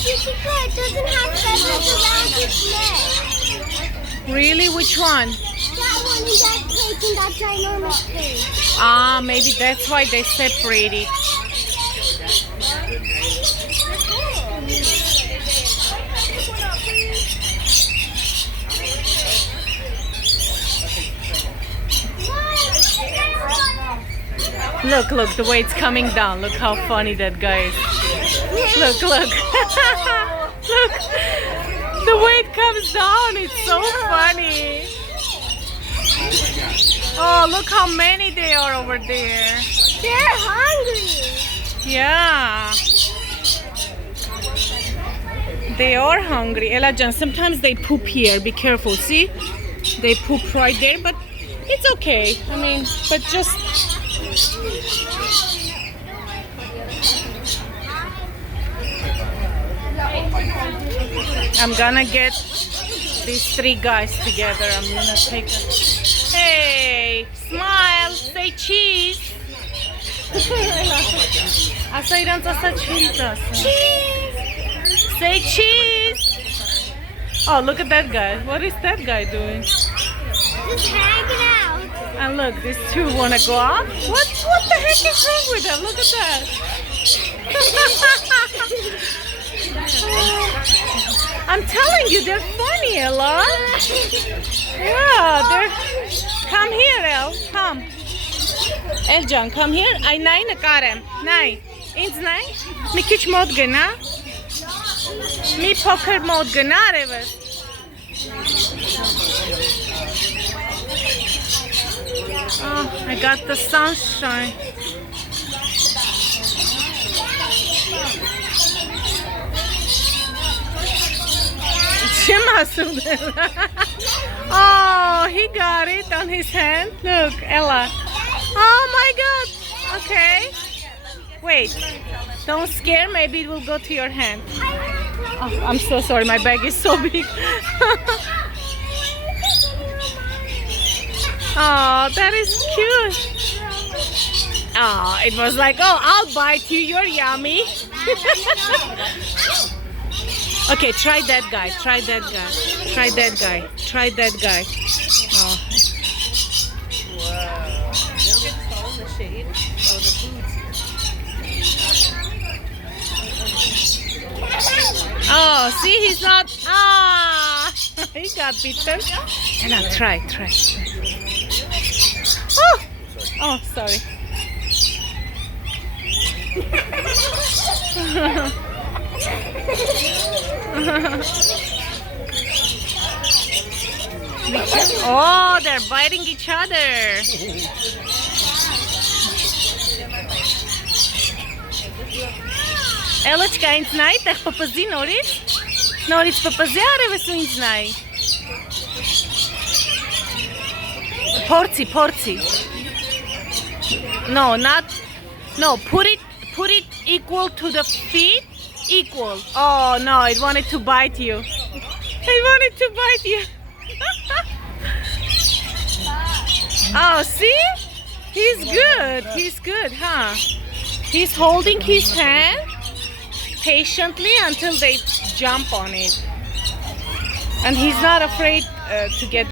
It doesn't have feathers around its neck. Really? Which one? That one in that cage in that ginormous cage. Ah, maybe that's why they separated. Look, look, the way it's coming down. Look how funny that guy is. Look, look. Look. The way it comes down, it's so funny. Oh, look how many they are over there. They're hungry. Yeah. They are hungry. Elajan, sometimes they poop here. Be careful. See? They poop right there, but it's okay. I mean, but just... I'm gonna get these three guys together. I'm gonna take a... Hey, smile, say cheese. Say cheese. Oh, look at that guy. What is that guy doing? Just hanging out. And look, these two wanna go out. What the heck is wrong with them? Look at that. I'm telling you, they're funny, Ella. Yeah, they're... Come here, El. Come. Elcan, come here. Ay, nai në karem. Nai. Inc nai. Mi kiç mod gëna. Mi poker mod gëna reve. Oh, I got the sunshine. Oh, he got it on his hand. Look, Ella. Oh my God. Okay. Wait. Don't scare. Maybe it will go to your hand. Oh, I'm so sorry. My bag is so big. Oh, that is cute. Oh, it was like, oh, I'll bite you. You're yummy. Okay, try that guy. Try that guy. Try that guy. Try that guy. Oh. Wow. They'll get tall in the shade. Oh, the food's here. Oh, see, he's not. Ah, he got bitten. And I'll try. Oh, oh, sorry. Oh, they're biting each other. Elочка, inc nai, te papazi norit? Norit papazjare vesu inc nai. Porci. No, not. No, put it equal to the feet. Equal. Oh no, it wanted to bite you. It wanted to bite you. Oh, see? He's good. He's good, huh? He's holding his hand patiently until they jump on it. And he's not afraid to get